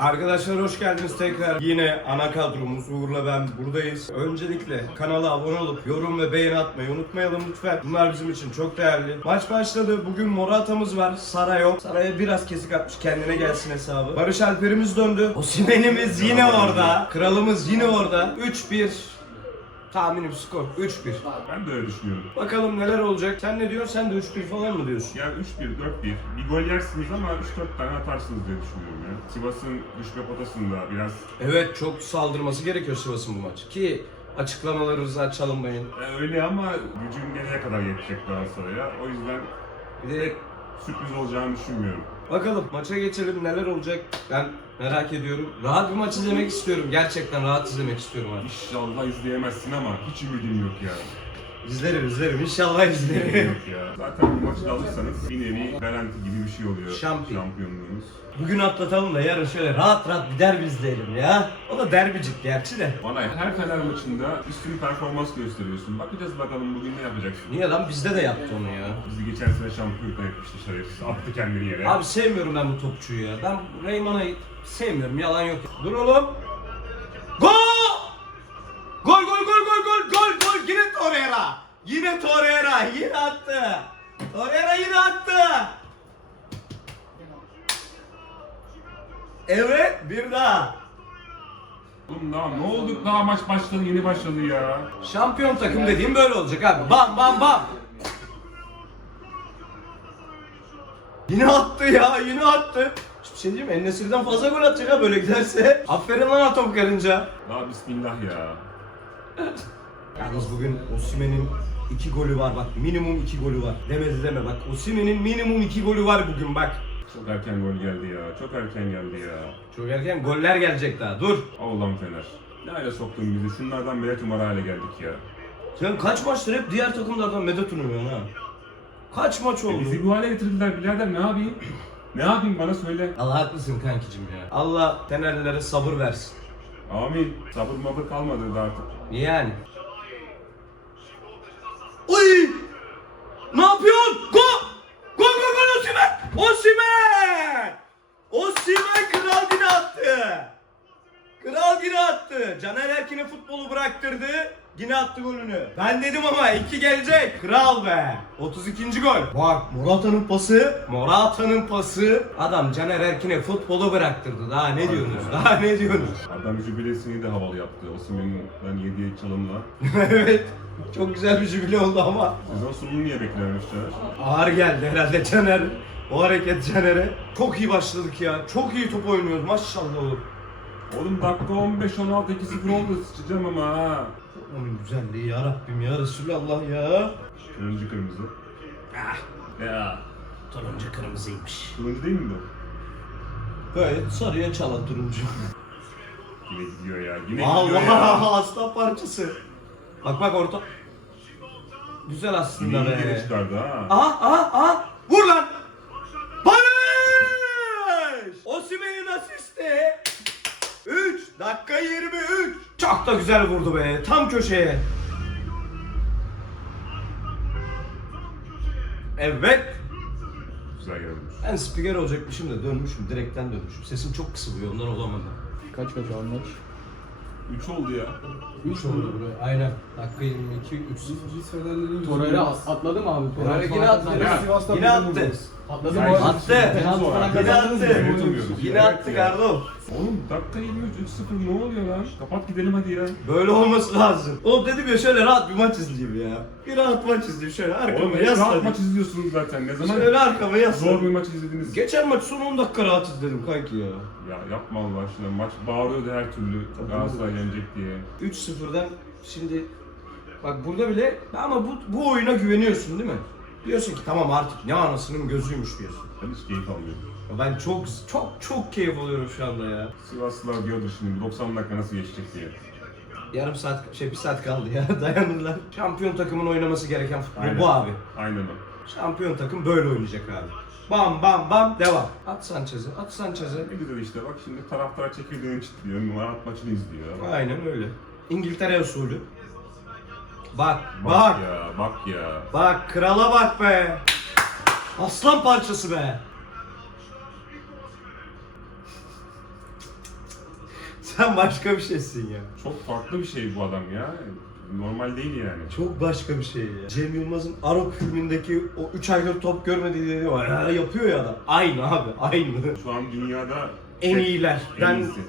Arkadaşlar hoş geldiniz tekrar. Yine ana kadromuz Uğur'la ben buradayız. Öncelikle kanala abone olup yorum ve beğeni atmayı unutmayalım lütfen. Bunlar bizim için çok değerli. Maç başladı. Bugün Morata'mız var. Sara yok. Sara'ya biraz kesik atmış. Kendine gelsin hesabı. Barış Alper'imiz döndü. Osimhen'imiz yine orada. Kralımız yine orada. 3-1. Tahminim skor 3-1. Ben de öyle düşünüyorum. Bakalım neler olacak. Sen ne diyorsun? Sen de 3-1 falan mı diyorsun? Yani 3-1, 4-1. Bir gol yersiniz ama 3-4 tane atarsınız diye düşünüyorum ya. Sivas'ın düşme potasında biraz Evet çok saldırması gerekiyor Sivas'ın bu maç. Ki açıklamaları Rıza çalınmayın. e, öyle ama gücün nereye kadar yetecek Galatasaray'a. O yüzden Bir de sürpriz olacağını düşünmüyorum. Bakalım maça geçelim neler olacak ben merak ediyorum. Rahat bir maç izlemek istiyorum. Gerçekten rahat izlemek istiyorum abi. İnşallah izleyemezsin ama hiç ümidim yok ya. İzlerim izlerim inşallah izlerim. yok ya. Zaten bu maçı da alırsanız bir nevi garanti gibi bir şey oluyor. Şampiyon. Şampiyonluğunuz. Bugün atlatalım da yarın şöyle rahat rahat bir derbi izleyelim ya. O da derbicik gerçi de. Bana her Fener maçında üstün performans gösteriyorsun. Bakacağız bakalım bugün ne yapacaksın. Niye lan bizde de yaptı onu ya. Bizi geçen sene şampiyonlukta yapmıştı şerefsiz. Attı kendini yere. Abi sevmiyorum ben bu topçuyu ya. Ben Reyman'ı sevmiyorum yalan yok. Dur oğlum. Yine Torreira yine attı. Torreira yine attı. Evet bir daha. Oğlum daha ne oldu daha maç başladı yeni başladı ya. Şampiyon takım dediğim böyle olacak abi. Bam bam bam. Yine attı ya yine attı. Hiçbir şey diyeyim mi? En-Nesyri'den fazla gol atacak ha böyle giderse. Aferin lan Atom Karınca. Daha bismillah ya. Yalnız bugün Osimhen'in iki golü var bak minimum iki golü var. Demedi deme bak Osimhen'in minimum iki golü var bugün bak. Çok erken gol geldi ya. Çok erken geldi ya. Çok erken goller gelecek daha dur. Allah'ım Fener. Ne hale soktun bizi? Şunlardan medet umara hale geldik ya. Sen kaç maçtır hep diğer takımlardan medet umuyorsun ha? Kaç maç E oldu? bizi bu hale getirdiler birader ne yapayım? Ne yapayım bana söyle. Allah haklısın kankicim ya. Allah Fenerlilere sabır versin. Amin. Sabır mabır kalmadı artık. Yani. Oy! Ne yapıyorsun? Go! Go go go Osimhen! Osimhen! Osimhen kral yine attı. Kral yine attı. Caner Erkin'e futbolu bıraktırdı. Yine attı golünü. Ben dedim ama iki gelecek. Kral be. 32. gol. Bak Morata'nın pası. Morata'nın pası. Adam Caner Erkin'e futbolu bıraktırdı. Daha ne diyorsunuz? Daha ne diyorsunuz? Adam jübilesini de havalı yaptı. Osimhen'den yediği çalımla. evet. Çok güzel bir jübile oldu ama Sezon sonunu niye beklememişler? ağır geldi herhalde Caner. O hareket Caner'e. Çok iyi başladık ya. Çok iyi top oynuyoruz maşallah oğlum. Oğlum dakika 15-16 2-0 oldu sıçacağım ama ha. Onun güzelliği ya Rabbim ya Resulallah ya. Turuncu kırmızı. Ah, Ya. turuncu kırmızıymış. Turuncu değil mi bu? Gayet sarıya çalan turuncu. Yine gidiyor ya. Yine gidiyor ya. Allah aslan parçası. Bak bak orta. Güzel aslında Yine iyi geri be. çıkardı ha. Aha aha aha. Vur lan. Barış! Osimhen'in asisti. 3 dakika 23. Çok da güzel vurdu be. Tam köşeye. Evet. Güzel gelmiş. Ben spiker olacakmışım da dönmüşüm. Direkten dönmüşüm. Sesim çok kısılıyor ondan olamadı. Kaç kaç anlaç? 3 oldu ya. 3 oldu buraya. Aynen. Dakika 22 3 0. Biz Fenerlerin Torreira atladı mı abi? Torreira yine Sivas'ta Yine attı. Buradayız. Atladı Sen mı? Attı. Penaltı falan Yine kazandınız mı? attı. Yine attı. Kardo. Oğlum dakika 23 3-0 ne oluyor lan? Kapat gidelim hadi ya. Böyle olması lazım. Oğlum dedim ya şöyle rahat bir maç izleyeyim ya. Bir rahat maç izleyeyim şöyle Oğlum arkama hep rahat yasladım. maç izliyorsunuz zaten. Ne zaman Şöyle arkama zor bir yasladım. maç izlediniz? Geçen maç son 10 dakika rahat izledim kanki ya. Ya yapma Allah aşkına. Maç bağırıyordu her türlü. Galatasaray yenecek diye. 3-0'dan şimdi bak burada bile ama bu, bu oyuna güveniyorsun değil mi? Diyorsun ki tamam artık ne anasının gözüymüş diyorsun. Ben hiç keyif almıyorum. Ya Ben çok çok çok keyif alıyorum şu anda ya. Sivaslılar diyordur şimdi 90 dakika nasıl geçecek diye. Yarım saat şey bir saat kaldı ya dayanırlar. Şampiyon takımın oynaması gereken futbol Aynen. bu abi. Aynen o. Şampiyon takım böyle oynayacak abi. Bam bam bam devam. At Sanchez'e, at Sanchez'e. Ne güzel işte bak şimdi taraftar çekirdeğini çitliyor. Murat maçını izliyor. Aynen öyle. İngiltere usulü. Bak, Bak, bak, ya bak ya. bak, krala bak be. Aslan parçası be. Sen başka bir şeysin ya. Çok farklı bir şey bu adam ya. Normal değil yani. Çok başka bir şey ya. Cem Yılmaz'ın Arok filmindeki o 3 aydır top görmediği dediği var. Ya, yapıyor ya adam. Aynı abi, aynı. Şu an dünyada En tek- iyiler. En Ben iyisi.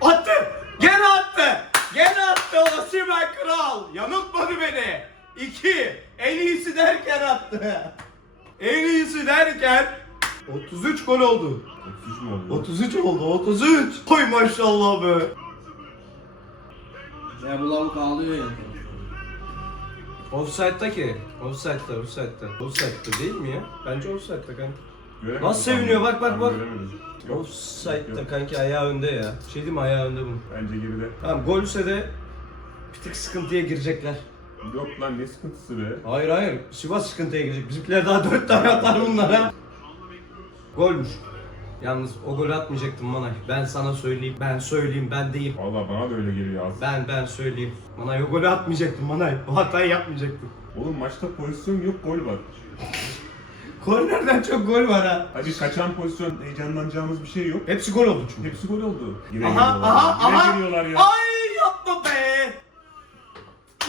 attı. Gene attı. Gene Osimhen kral. Yanıltmadı beni. 2. En iyisi derken attı. En iyisi derken 33 gol oldu. 33 mu oldu? 33 oldu 33. Oy maşallah be. Ya bu lavuk ağlıyor ya. Offside'da ki. Offside'da, offside'da. Offside'da değil mi ya? Bence offside'da kanka. Göremedim Nasıl seviniyor? Bak, bak, bak. Offside'da kanki ayağı önde ya. Şey değil mi ayağı önde bunun. Bence geride. Tamam golse de bir tık sıkıntıya girecekler. Yok lan ne sıkıntısı be. Hayır hayır. Sivas sıkıntıya girecek. Bizimkiler daha dört tane atar bunlara. Golmüş. Yalnız o golü atmayacaktım Manay. Ben sana söyleyeyim. Ben söyleyeyim. Ben deyim. Valla bana da öyle geliyor az. Ben ben söyleyeyim. Manay o golü atmayacaktım Manay. O hatayı yapmayacaktım. Oğlum maçta pozisyon yok gol var. Kornerden çok gol var ha. Hadi kaçan pozisyon heyecanlanacağımız bir şey yok. Hepsi gol oldu çünkü. Hepsi gol oldu. Yine Aha geliyorlar. aha Yine aha. geliyorlar ya. Ay.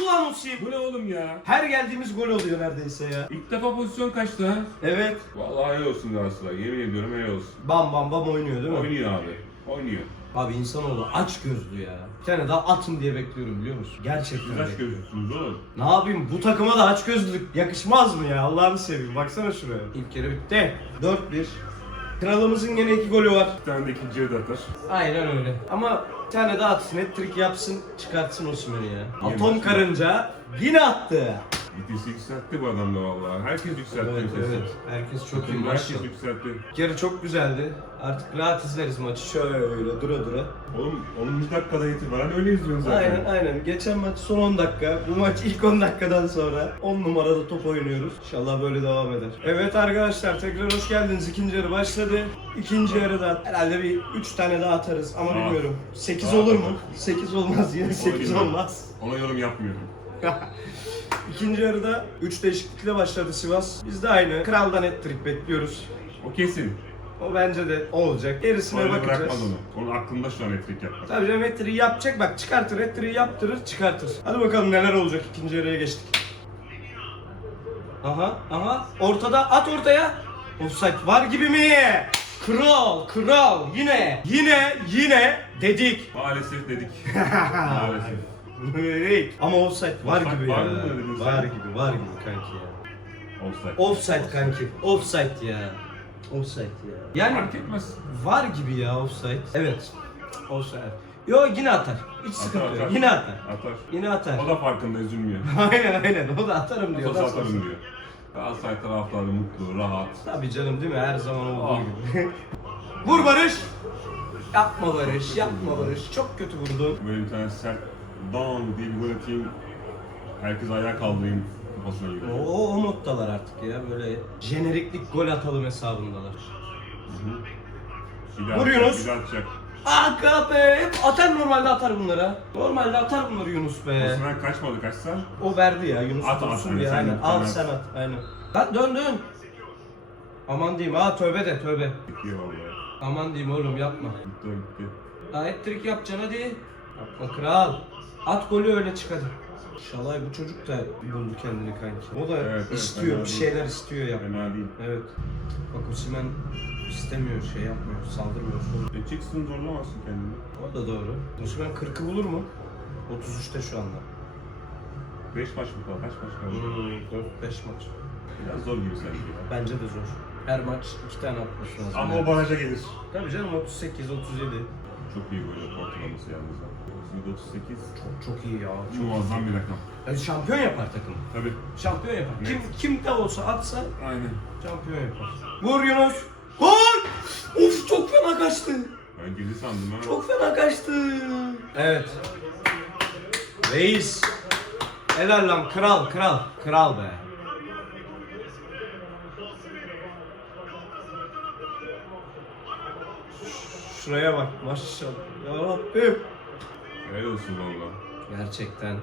Ulan Osim. Bu ne oğlum ya? Her geldiğimiz gol oluyor neredeyse ya. İlk defa pozisyon kaçtı ha. Evet. Vallahi helal olsun Galatasaray. Yemin ediyorum helal olsun. Bam bam bam oynuyor değil mi? Oynuyor abi. Oynuyor. Abi insanoğlu aç gözlü ya. Bir tane daha atın diye bekliyorum biliyor musun? Gerçekten. Siz aç bekliyorum. gözlüsünüz oğlum. Ne yapayım bu takıma da aç gözlülük yakışmaz mı ya? Allah'ını seveyim. Baksana şuraya. İlk kere bitti. 4-1. Kralımızın gene iki golü var. Bir tane de ikinci yarıda atar. Aynen öyle. Ama bir tane daha atsın, hat-trick yapsın, çıkartsın Osimhen'i ya. Atom karınca yine attı. Vitesi yükseltti bu adam da vallahi. Herkes yükseltti Evet vitesi. evet. Herkes çok iyi. Herkes yükseltti. Bir kere çok güzeldi. Artık rahat izleriz maçı şöyle dura dura. Oğlum 10. dakikada itibaren öyle izliyorsun zaten. Aynen aynen. Geçen maç son 10 dakika. Bu maç ilk 10 dakikadan sonra 10 numarada top oynuyoruz. İnşallah böyle devam eder. Evet arkadaşlar tekrar hoş geldiniz. İkinci yarı başladı. İkinci yarıda herhalde bir 3 tane daha atarız ama Aa. bilmiyorum. 8 Aa. olur mu? 8 olmaz yine 8 bilmiyorum. olmaz. Ona yorum yapmıyorum. İkinci yarıda 3 değişiklikle başladı Sivas. Biz de aynı. Kraldan hat-trick bekliyoruz. O kesin. O bence de olacak. Gerisine Öyle bakacağız. bırakmaz onu. Onun aklında şu an etrik yapmak. Tabii canım hat-trick'i yapacak bak çıkartır hat-trick'i yaptırır çıkartır. Hadi bakalım neler olacak ikinci yarıya geçtik. Aha aha ortada at ortaya. Offside var gibi mi? Kral kral yine yine yine dedik. Maalesef dedik. Maalesef. Dedik. Ama offside var Offside gibi var ya. mı sen? Var gibi var gibi kanki ya. Offside. Offside kanki. Offside ya. Offside ya. Yani Fark etmez. var gibi ya offside. Evet. Offside. Yo yine atar. Hiç sıkıntı yok. atar. Yine atar. Atar. Yine atar. O da farkında üzülmüyor. aynen aynen. O da atarım diyor. Nasıl Nasıl atarım diyor. Galatasaray taraftarı mutlu, rahat. Tabii canım değil mi? Her zaman olduğu Ah. gibi. Vur Barış. Yapma Barış. Yapma Barış. Çok kötü vurdu. Böyle bir tane sert down diye bir gol atayım. Herkes ayağa kaldırayım kafasına O, giriyor. o, o moddalar artık ya. Böyle jeneriklik gol atalım hesabındalar. Bir daha Vur atacak. Bir daha atacak. Aga be. Hep atar normalde atar bunlara. Normalde atar bunları Yunus be. Osman kaçmadı kaçsa. O verdi ya Yunus At, at, dursun hani sen- aynen. Al sen at aynen. Lan dön dön. Aman diyeyim ha tövbe de tövbe. Vallahi. Aman diyeyim oğlum yapma. Gitti o gitti. Daha hat-trick yapacaksın hadi. Yapma kral. At golü öyle çık hadi. İnşallah bu çocuk da buldu kendini kanki. O da Evet, evet, istiyor, fena bir değil. şeyler istiyor ya. Fena değil. Evet. Bak Osimhen istemiyor, şey yapmıyor, saldırmıyor. sol- E çıksın zorlamasın kendini. O da doğru. Osimhen 40'ı bulur mu? 33'te şu anda. 5 maç mı kaldı? Kaç maç kaldı? Hmm, 4-5 maç. Biraz zor gibi sanki ya. Bence de zor. Her maç 2 tane atması lazım. Ama yani. o baraja gelir. Tabii canım 38, 37. Çok iyi gol ortalaması yalnız. 38 Çok çok iyi ya. Çok muazzam bir rakam. Yani şampiyon yapar takım. Tabii. Şampiyon yapar. Net. Kim kim de olsa atsa Aynen. şampiyon yapar. Vur Yunus. Gol! Of çok fena kaçtı. Ben girdi sandım ha. Çok fena kaçtı. Evet. Reis. Helal lan kral kral. Kral be. Şuraya bak maşallah. Ya Rabbim. Helal olsun valla. Gerçekten.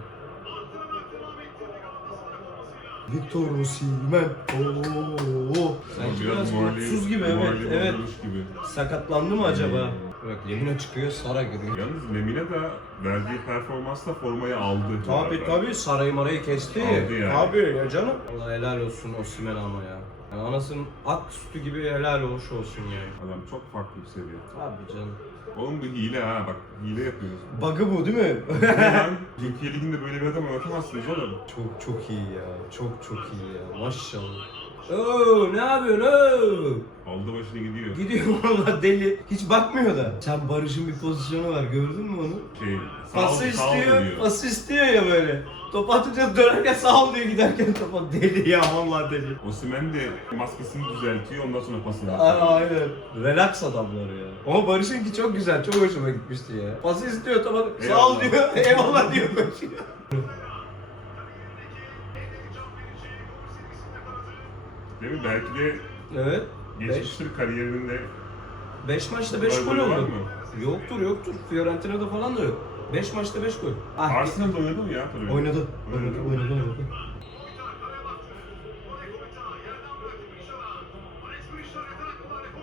Victor Osimhen. Oo. Sanki biraz mutsuz gibi evet. Evet. gibi. Sakatlandı mı acaba? Bak Lemina çıkıyor, Sara giriyor. Yalnız Lemina da verdiği performansla formayı aldı. bu Tabi arada. tabi sarayı marayı kesti. Aldı yani. Tabi ya canım. Allah helal olsun Osimhen ama ya. Yani anasının ak sütü gibi helal olmuş olsun yani. Adam çok farklı bir seviye. Abi canım. Oğlum bu hile ha bak hile yapıyoruz. Bug'ı bu değil mi? Ulan Türkiye Ligi'nde böyle bir adam oynatamazsınız oğlum. çok çok iyi ya. Çok çok iyi ya. Maşallah. Oo ne yapıyorsun oo? Aldı başını gidiyor. Gidiyor valla deli. Hiç bakmıyor da. Sen Barış'ın bir pozisyonu var gördün mü onu? Şey, sağ Pası sağ istiyor, diyor. pası istiyor ya böyle. Top atınca dönerken sağ ol diyor giderken topa deli ya vallahi deli. Osimhen de maskesini düzeltiyor ondan sonra pasını Aa, atıyor. Aynen. Relax adamlar ya. Ama Barış'ınki çok güzel, çok hoşuma gitmişti ya. Pası istiyor topa sağ ol Eyvallah. diyor, eyvallah diyor koşuyor. Değil mi? Belki de Evet. geçmiştir kariyerinde 5 maçta 5 gol var oldu. mı? Yoktur yoktur. Fiorentina'da falan da yok. 5 maçta 5 gol. Ah, Arsenal'da oynadı mı ya? Tabii. oynadı. Oynadı, oynadı, oynadı.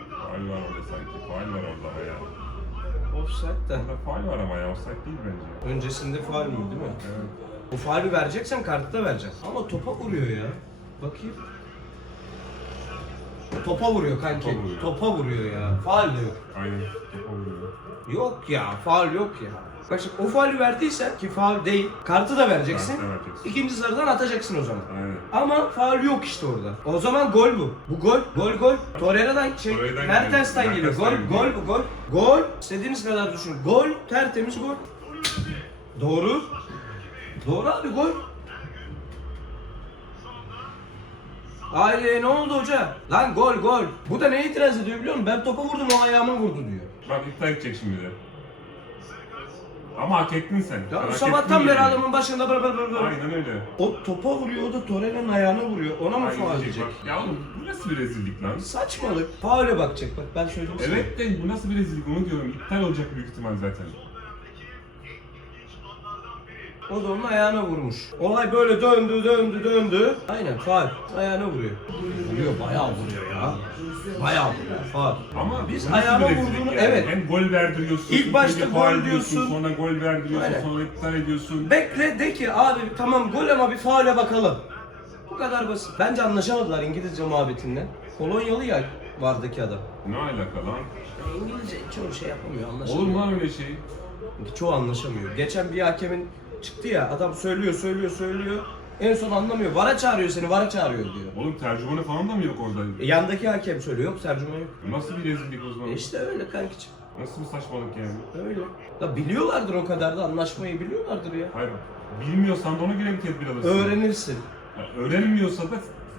Faal var orada sanki. Faal var orada ya. Offside de. Orada faal var ama ya. Offside değil bence. Öncesinde faul mü değil mi? Evet. O faulü vereceksen kartı da vereceksin. Ama topa vuruyor ya. Bakayım. Topa vuruyor kanki. Topa vuruyor. Topa vuruyor ya. Faul de yok. Aynen. Topa vuruyor. Yok ya, faul yok ya. Bak şimdi o faulü verdiysen ki faul değil, kartı da vereceksin. Kartı vereceksin. İkinci sarıdan atacaksın o zaman. Aynen. Ama faul yok işte orada. O zaman gol bu. Bu gol, gol gol. Torreira'dan şey, Torreira'dan Mertens'ten geliyor. Gol, Mertens'ten gol bu gol. Gol. İstediğiniz kadar düşün. Gol, tertemiz gol. Doğru. Doğru abi gol. Ay ne oldu hoca? Lan gol gol. Bu da neye itiraz ediyor biliyor musun? Ben topa vurdum o ayağıma vurdu diyor. Bak iptal edecek şimdi de. Ama hak ettin sen. Ya hak sabahtan ettin beri yani. adamın başında bır bır bır bır. Aynen öyle. O topa vuruyor, o da Torreira'nın ayağına vuruyor. Ona mı Aynen faul diyecek. diyecek? Bak, Ya oğlum bu nasıl bir rezillik lan? Saçmalık. Faule bakacak bak ben söyleyeyim size. Evet de bu nasıl bir rezillik onu diyorum. İptal olacak büyük ihtimal zaten. O da onun ayağına vurmuş. Olay böyle döndü döndü döndü. Aynen faul. Ayağına vuruyor. Vuruyor bayağı vuruyor ya. Bayağı vuruyor faul. Ama Biz nasıl bir rezillik vurduğunu- yani? evet. Hem gol verdiriyorsun. İlk başta gol diyorsun. Sonra gol verdiriyorsun. Aynen. Sonra iptal ediyorsun. Bekle de ki abi tamam gol ama bir faule bakalım. Bu kadar basit. Bence anlaşamadılar İngilizce muhabbetinden. Polonyalı ya vardaki adam. Ne alaka lan? İngilizce çoğu şey yapamıyor Olur anlaşamıyor. mu lan öyle şey? Çoğu anlaşamıyor. Geçen bir hakemin çıktı ya adam söylüyor söylüyor söylüyor. En son anlamıyor. Vara çağırıyor seni, vara çağırıyor diyor. Oğlum tercümanı falan da mı yok orada? E, yandaki hakem söylüyor. Yok tercüme yok. Nasıl bir rezillik o zaman? E işte öyle kankiçim. Nasıl bir saçmalık yani? Öyle. Ya biliyorlardır o kadar da anlaşmayı biliyorlardır ya. Hayır. Bilmiyorsan da ona göre bir tedbir alırsın. Öğrenirsin. Ya öğrenmiyorsa da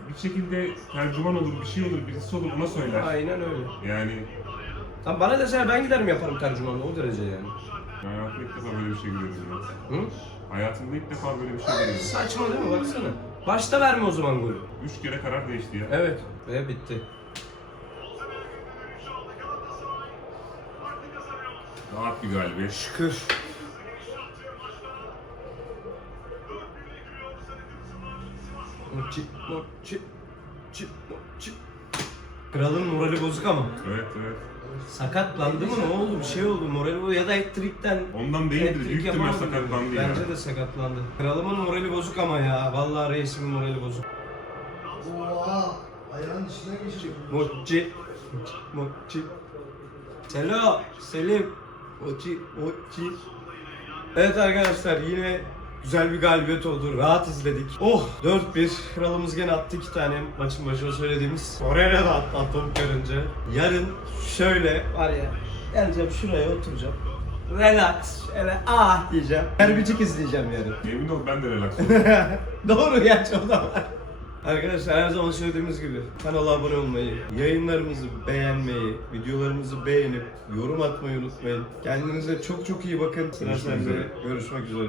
bir şekilde tercüman olur, bir şey olur, birisi olur ona söyler. Aynen öyle. Yani Tam bana desene ben giderim yaparım tercümanlığı o derece yani. Ben hayatımda ilk defa böyle bir şey görüyorum. ya. Hı? Hayatımda ilk defa böyle bir şey görüyorum. Saçma değil mi baksana. Başta verme o zaman golü. Üç kere karar değişti ya. Evet. Ve bitti. Rahat bir galibiyet. Şükür. Mochi, mochi, mochi, mochi. Kralın morali bozuk ama. Evet evet. Sakatlandı mı ne oldu bir şey oldu morali bozuk ya da elektrikten Ondan değildir. Büyük ihtimal yapamadı. sakatlandı ya. Bence de sakatlandı. Kralımın morali bozuk ama ya. Vallahi reisimin morali bozuk. Oha! Ayağın içine geçiyor. Mochi, mochi. Selo, Selim. Mochi, mochi. Evet arkadaşlar yine güzel bir galibiyet oldu. Rahat izledik. Oh 4-1. Kralımız gene attı iki tane maçın başında söylediğimiz. Torreira da attı görünce. Yarın şöyle var ya geleceğim şuraya oturacağım. Relax. Şöyle ah diyeceğim. Herbicik izleyeceğim yarın. Emin ol ben de relax. Doğru gerçi o da var. Arkadaşlar her zaman söylediğimiz gibi kanala abone olmayı, yayınlarımızı beğenmeyi, videolarımızı beğenip yorum atmayı unutmayın. Kendinize çok çok iyi bakın. Görüşmek üzere. Görüşmek üzere.